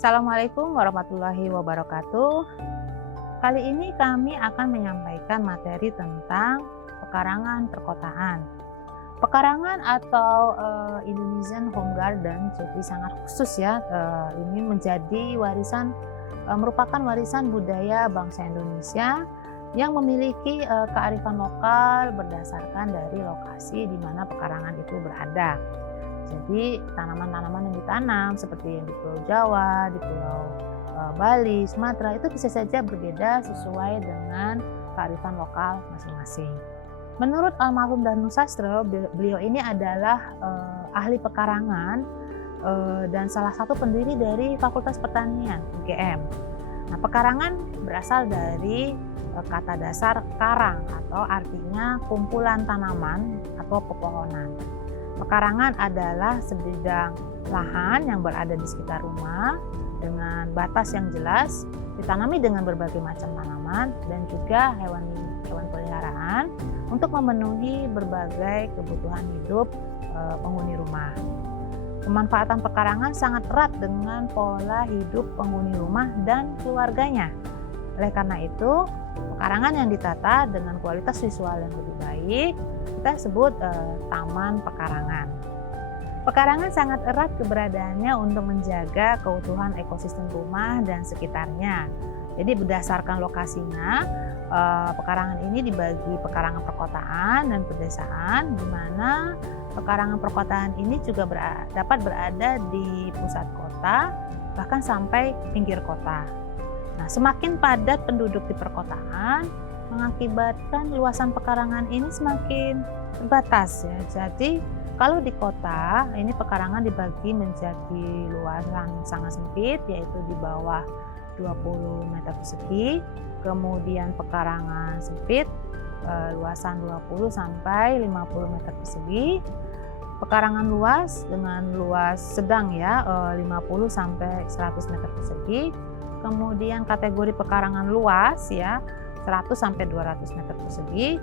Assalamualaikum warahmatullahi wabarakatuh. Kali ini kami akan menyampaikan materi tentang pekarangan perkotaan. Pekarangan atau Indonesian Home Garden jadi sangat khusus ya. Ini menjadi merupakan warisan budaya bangsa Indonesia yang memiliki kearifan lokal berdasarkan dari lokasi di mana pekarangan itu berada. Jadi tanaman-tanaman yang ditanam seperti yang di Pulau Jawa, di Pulau Bali, Sumatera itu bisa saja berbeda sesuai dengan kearifan lokal masing-masing. Menurut almarhum Danu Sastro, beliau ini adalah ahli pekarangan dan salah satu pendiri dari Fakultas Pertanian UGM. Nah, pekarangan berasal dari kata dasar karang atau artinya kumpulan tanaman atau pepohonan. Pekarangan adalah sebidang lahan yang berada di sekitar rumah dengan batas yang jelas, ditanami dengan berbagai macam tanaman dan juga hewan peliharaan untuk memenuhi berbagai kebutuhan hidup penghuni rumah. Pemanfaatan pekarangan sangat erat dengan pola hidup penghuni rumah dan keluarganya. Oleh karena itu, pekarangan yang ditata dengan kualitas visual yang lebih baik kita sebut taman pekarangan. Pekarangan sangat erat keberadaannya untuk menjaga keutuhan ekosistem rumah dan sekitarnya. Jadi berdasarkan lokasinya, pekarangan ini dibagi pekarangan perkotaan dan pedesaan, di mana pekarangan perkotaan ini juga dapat berada di pusat kota, bahkan sampai pinggir kota. Nah, semakin padat penduduk di perkotaan, mengakibatkan luasan pekarangan ini semakin terbatas ya. Jadi kalau di kota ini pekarangan dibagi menjadi luasan sangat sempit, yaitu di bawah 20 meter persegi. Kemudian pekarangan sempit luasan 20 sampai 50 meter persegi. Pekarangan luas dengan luas sedang ya 50 sampai 100 meter persegi. Kemudian kategori pekarangan luas ya 100 sampai 200 meter persegi.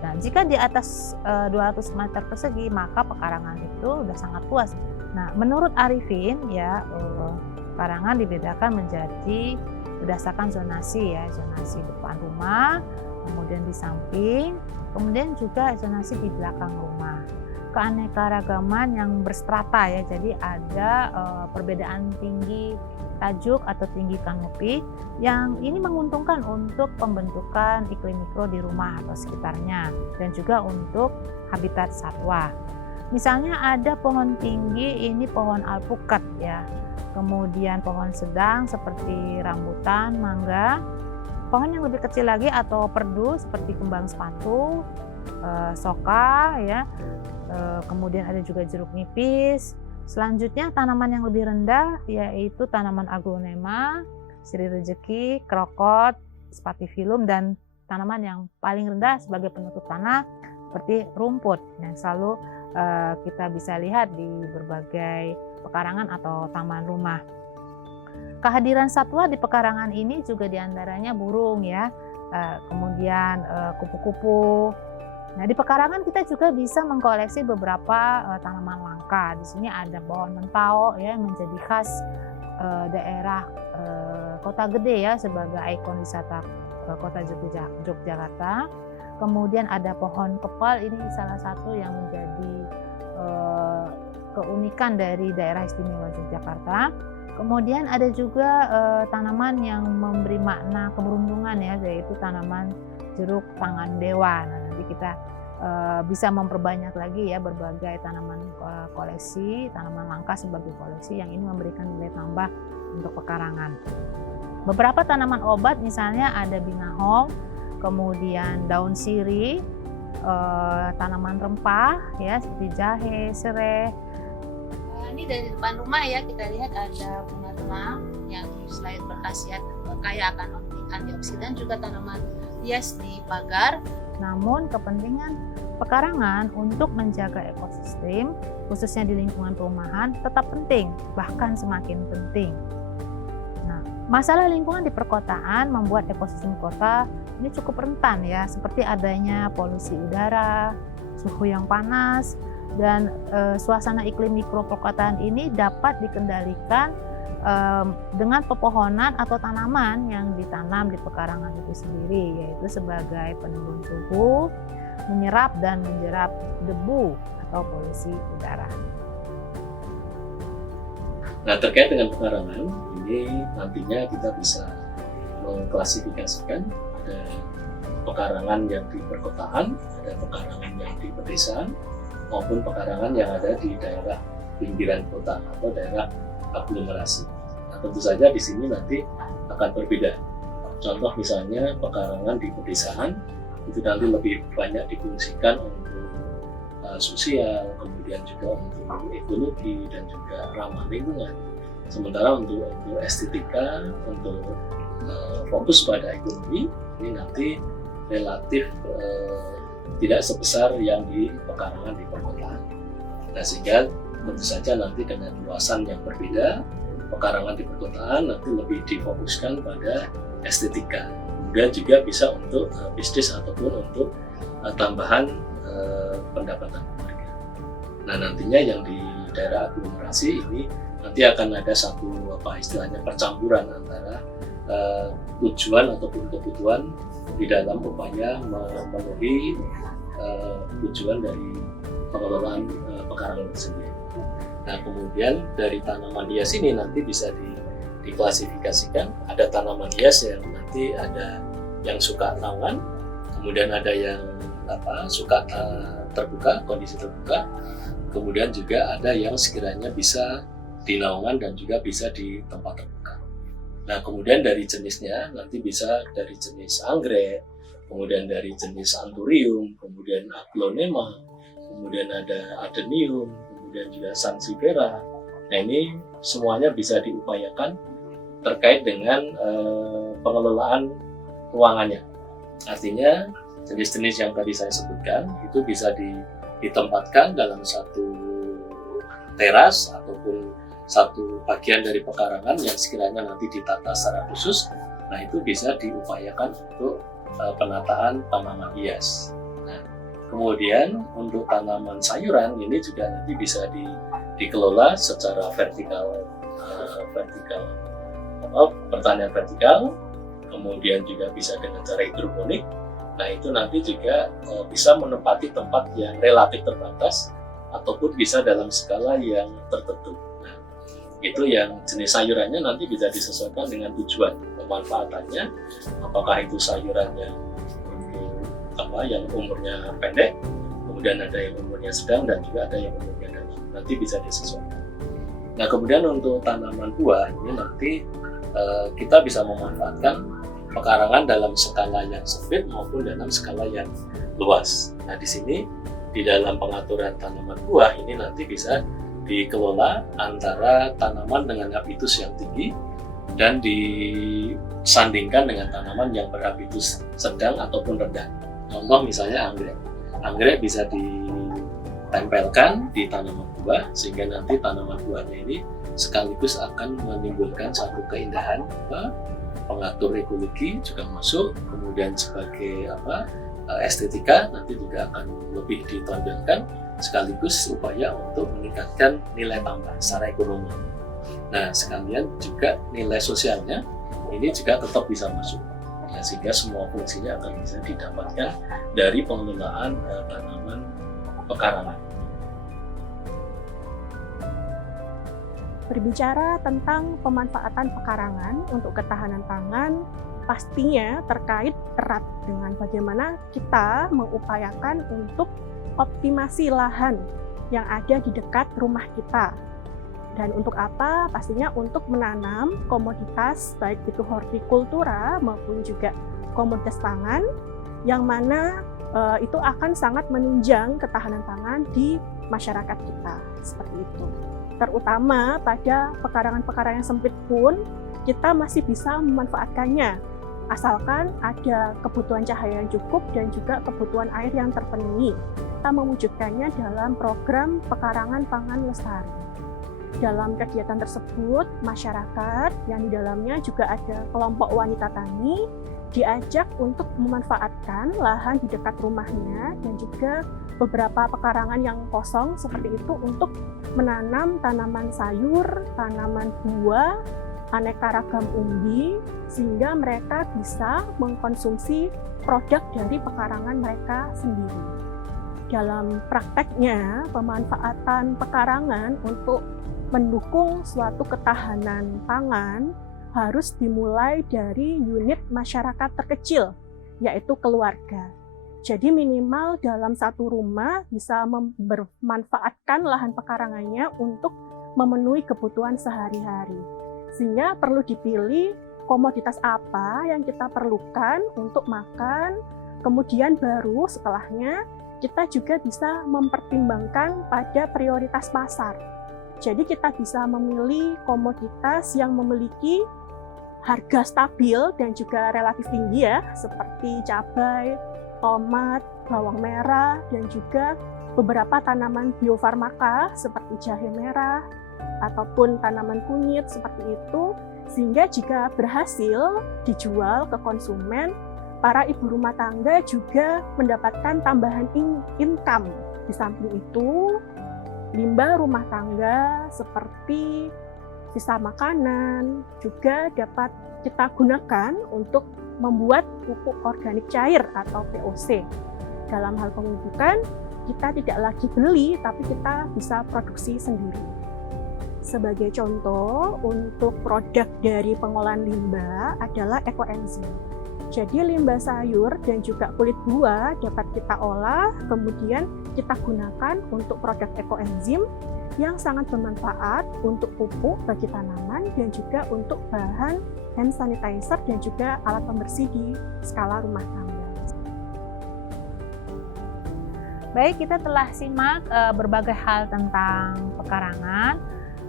Nah, jika di atas 200 meter persegi maka pekarangan itu sudah sangat luas. Nah, menurut Arifin ya pekarangan dibedakan menjadi berdasarkan zonasi ya, zonasi depan rumah, kemudian di samping, kemudian juga zonasi di belakang rumah. Keanekaragaman yang berstrata ya, jadi ada perbedaan tinggi tajuk atau tinggi kanopi yang ini menguntungkan untuk pembentukan iklim mikro di rumah atau sekitarnya dan juga untuk habitat satwa. Misalnya ada pohon tinggi, ini pohon alpukat ya, kemudian pohon sedang seperti rambutan, mangga, pohon yang lebih kecil lagi atau perdu seperti kembang sepatu, soka ya, kemudian ada juga jeruk nipis. Selanjutnya tanaman yang lebih rendah yaitu tanaman aglonema, sirih rejeki, krokot, spathiphyllum, dan tanaman yang paling rendah sebagai penutup tanah seperti rumput yang selalu kita bisa lihat di berbagai pekarangan atau taman rumah. Kehadiran satwa di pekarangan ini juga diantaranya burung ya, kemudian kupu-kupu. Nah, di pekarangan kita juga bisa mengkoleksi beberapa tanaman langka. Di sini ada pohon mentau ya yang menjadi khas daerah Kota Gede ya sebagai ikon wisata Kota Yogyakarta. Kemudian ada pohon kepal, ini salah satu yang menjadi keunikan dari daerah istimewa Yogyakarta. Kemudian ada juga tanaman yang memberi makna keberuntungan ya, yaitu tanaman jeruk tangan dewa. Nah, nanti kita bisa memperbanyak lagi ya berbagai tanaman koleksi, tanaman langka sebagai koleksi yang ini memberikan nilai tambah untuk pekarangan. Beberapa tanaman obat misalnya ada bingahong, kemudian daun sirih, tanaman rempah ya seperti jahe, serai. Ini dari depan rumah ya, kita lihat ada bunga telang yang selain berkhasiat kaya akan antioksidan, juga tanaman hias di pagar. Namun kepentingan pekarangan untuk menjaga ekosistem khususnya di lingkungan perumahan tetap penting, bahkan semakin penting. Nah, masalah lingkungan di perkotaan membuat ekosistem kota ini cukup rentan ya, seperti adanya polusi udara, suhu yang panas, dan suasana iklim mikro perkotaan ini dapat dikendalikan dengan pepohonan atau tanaman yang ditanam di pekarangan itu sendiri, yaitu sebagai penimbun suhu, menyerap dan menjerap debu atau polusi udara. Nah, terkait dengan pekarangan, ini nantinya kita bisa mengklasifikasikan ada pekarangan yang di perkotaan, ada pekarangan yang di pedesaan, maupun pekarangan yang ada di daerah pinggiran kota atau daerah aglomerasi. Nah, tentu saja di sini nanti akan berbeda. Contoh misalnya pekarangan di pedesaan itu nanti lebih banyak difungsikan untuk sosial, kemudian juga untuk ekologi dan juga ramah lingkungan. Sementara untuk estetika, untuk fokus pada ekonomi, ini nanti relatif tidak sebesar yang di pekarangan di perkotaan. Nah, sehingga tentu saja nanti dengan luasan yang berbeda, pekarangan di perkotaan nanti lebih difokuskan pada estetika. Kemudian juga bisa untuk bisnis ataupun untuk tambahan pendapatan keluarga. Nah, nantinya yang di daerah aglomerasi ini nanti akan ada satu istilahnya percampuran antara tujuan ataupun kebutuhan di dalam upaya memenuhi tujuan dari pengelolaan pekarangan tersebut. Nah, kemudian dari tanaman hias ini nanti bisa diklasifikasikan. Ada tanaman hias yang nanti ada yang suka naungan, kemudian ada yang suka terbuka, kondisi terbuka, kemudian juga ada yang sekiranya bisa di naungan dan juga bisa di tempat terbuka. Nah, kemudian dari jenisnya nanti bisa dari jenis anggrek, kemudian dari jenis anthurium, kemudian aglonema, kemudian ada adenium, kemudian juga sansevieria. Nah, ini semuanya bisa diupayakan terkait dengan pengelolaan ruangannya. Artinya jenis-jenis yang tadi saya sebutkan itu bisa ditempatkan dalam satu teras ataupun satu bagian dari pekarangan yang sekiranya nanti ditata secara khusus. Nah, itu bisa diupayakan untuk penataan tanaman hias. Nah, kemudian untuk tanaman sayuran ini juga nanti bisa dikelola secara pertanian vertikal, kemudian juga bisa dengan cara hidroponik. Nah, itu nanti juga bisa menempati tempat yang relatif terbatas ataupun bisa dalam skala yang tertentu. Nah, itu yang jenis sayurannya nanti bisa disesuaikan dengan tujuan pemanfaatannya. Apakah itu sayuran yang yang umurnya pendek, kemudian ada yang umurnya sedang dan juga ada yang umurnya dalam. Nanti bisa disesuaikan. Nah, kemudian untuk tanaman buah ini nanti kita bisa memanfaatkan pekarangan dalam skala yang sempit maupun dalam skala yang luas. Nah, di sini di dalam pengaturan tanaman buah ini nanti bisa dikelola antara tanaman dengan habitus yang tinggi dan disandingkan dengan tanaman yang berhabitus sedang ataupun rendah. Contoh misalnya anggrek. Anggrek bisa ditempelkan di tanaman buah sehingga nanti tanaman buahnya ini sekaligus akan menimbulkan satu keindahan, pengatur ekologi juga masuk, kemudian sebagai estetika nanti juga akan lebih ditonjolkan sekaligus upaya untuk meningkatkan nilai tambah secara ekonomi. Nah, sekalian juga nilai sosialnya ini juga tetap bisa masuk. Nah, sehingga semua fungsinya akan bisa didapatkan dari pengelolaan tanaman pekarangan. Berbicara tentang pemanfaatan pekarangan untuk ketahanan pangan, pastinya terkait erat dengan bagaimana kita mengupayakan untuk optimasi lahan yang ada di dekat rumah kita. Dan untuk apa? Pastinya untuk menanam komoditas, baik itu hortikultura maupun juga komoditas pangan, yang mana itu akan sangat menunjang ketahanan pangan di masyarakat kita, seperti itu. Terutama pada pekarangan-pekarangan yang sempit pun kita masih bisa memanfaatkannya, asalkan ada kebutuhan cahaya yang cukup dan juga kebutuhan air yang terpenuhi. Kita mewujudkannya dalam program pekarangan pangan lestari. Dalam kegiatan tersebut, masyarakat yang di dalamnya juga ada kelompok wanita tani diajak untuk memanfaatkan lahan di dekat rumahnya dan juga beberapa pekarangan yang kosong seperti itu untuk menanam tanaman sayur, tanaman buah, aneka ragam umbi, sehingga mereka bisa mengkonsumsi produk dari pekarangan mereka sendiri. Dalam prakteknya, pemanfaatan pekarangan untuk mendukung suatu ketahanan pangan harus dimulai dari unit masyarakat terkecil, yaitu keluarga. Jadi minimal dalam satu rumah bisa bermanfaatkan lahan pekarangannya untuk memenuhi kebutuhan sehari-hari. Sehingga perlu dipilih komoditas apa yang kita perlukan untuk makan, kemudian baru setelahnya kita juga bisa mempertimbangkan pada prioritas pasar. Jadi kita bisa memilih komoditas yang memiliki harga stabil dan juga relatif tinggi ya, seperti cabai, tomat, bawang merah, dan juga beberapa tanaman biofarmaka seperti jahe merah, ataupun tanaman kunyit seperti itu, sehingga jika berhasil dijual ke konsumen, para ibu rumah tangga juga mendapatkan tambahan income. Di samping itu, limbah rumah tangga seperti sisa makanan juga dapat kita gunakan untuk membuat pupuk organik cair atau POC. Dalam hal pemupukan, kita tidak lagi beli, tapi kita bisa produksi sendiri. Sebagai contoh, untuk produk dari pengolahan limbah adalah ekoenzim. Jadi limbah sayur dan juga kulit buah dapat kita olah, kemudian kita gunakan untuk produk ekoenzim yang sangat bermanfaat untuk pupuk bagi tanaman dan juga untuk bahan hand sanitizer dan juga alat pembersih di skala rumah tangga. Baik, kita telah simak berbagai hal tentang pekarangan.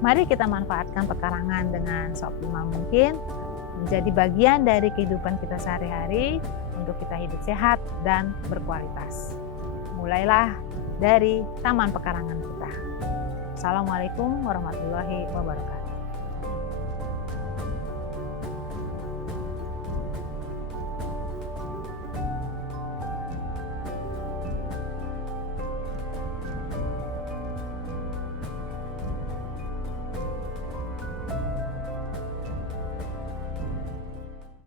Mari kita manfaatkan pekarangan dengan seoptimal mungkin, menjadi bagian dari kehidupan kita sehari-hari untuk kita hidup sehat dan berkualitas. Mulailah dari taman pekarangan kita. Assalamualaikum warahmatullahi wabarakatuh.